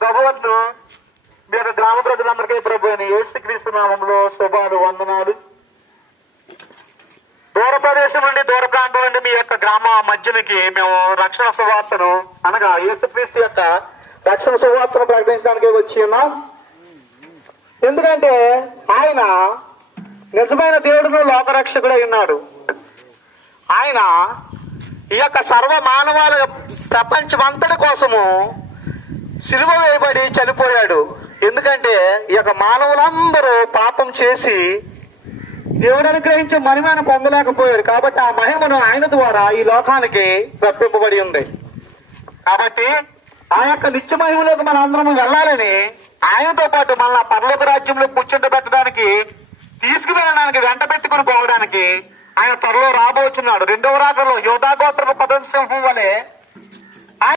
ప్రభుత్వం మీ యొక్క గ్రామ ప్రజలందరికీ ప్రభు అయిన యేసుక్రీస్తు నామంలో శుభాలు వందనాలు. దూర ప్రదేశం నుండి దూర ప్రాంతం నుండి మీ యొక్క గ్రామ మధ్యనికి మేము రక్షణ సువార్తను అనగా యేసుక్రీస్తు యొక్క రక్షణ సువార్తను ప్రకటించడానికి వచ్చి ఉన్నాం. ఎందుకంటే ఆయన నిజమైన దేవుడును లోకరక్షకుడై ఉన్నాడు. ఆయన ఈ యొక్క సర్వ మానవాళ ప్రపంచమంతటి కోసము సిలువ వేయబడి చనిపోయాడు. ఎందుకంటే ఈ యొక్క మానవులందరూ పాపం చేసి దేవుడు అనుగ్రహించే మహిమను పొందలేకపోయారు. కాబట్టి ఆ మహిమను ఆయన ద్వారా ఈ లోకానికి రప్పింపబడి ఉంది. కాబట్టి ఆ యొక్క నిత్య మహిమలోకి మన అందరం వెళ్ళాలని ఆయనతో పాటు మన పరలోక రాజ్యంలో కూర్చుంటబెట్టడానికి తీసుకువెళ్ళడానికి వెంట పెట్టుకుని పోవడానికి ఆయన త్వరలో రాబోతున్నాడు. రెండవ రాకలో యోధా గోత్రపు పదం సింహం వలె